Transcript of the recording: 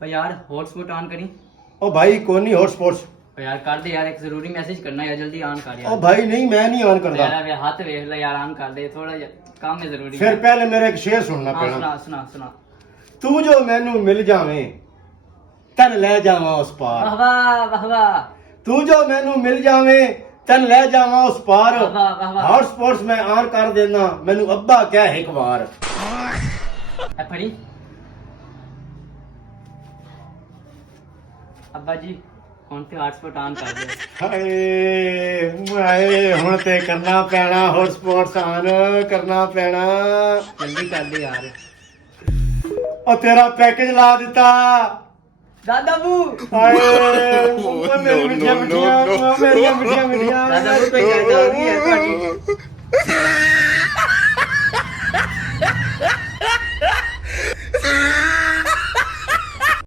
भाई यार hotspot on करी। ओ भाई कौन नहीं हॉटस्पॉट्स। यार कर दे यार, एक जरूरी मैसेज करना है यार, जल्दी ऑन कर यार। ओ भाई नहीं मैं नहीं ऑन करता। यार हाथ वेख ले यार, ऑन कर दे थोड़ा काम है जरूरी। फिर पहले मेरा एक शेर सुनना हाँ, पैना। सुना सुना सुना। तू जो मैनू मिल जावे तन ले जावा उस पार। वाह वाह वाह वाह। तू जो मैनू मिल जावे तन ले जावा उस पार। वाह, वाह, वाह, वाह। हॉटस्पॉट्स मैं ऑन कर देना मैनू अब्बा कह एक बार। ए फड़ी अब्बा जी फोन पे हॉटस्पॉट ऑन कर दे। हाय ਹੁਣ ਤੇ ਕਰਨਾ ਪੈਣਾ ਹੌਟਸਪੌਟਸ ਆਨ ਕਰਨਾ ਪੈਣਾ। जल्दी कर दे यार। ਉਹ ਤੇਰਾ ਪੈਕੇਜ ਲਾ ਦਿੱਤਾ। दादा बू ਹਾਏ ਮੇਰੀ ਮਿੱਠੀਆਂ ਮਿੱਠੀਆਂ ਮੇਰੀਆਂ ਮਿੱਠੀਆਂ ਮਿੱਠੀਆਂ। दादा बू कोई गल आ गई है ਤੁਹਾਡੀ।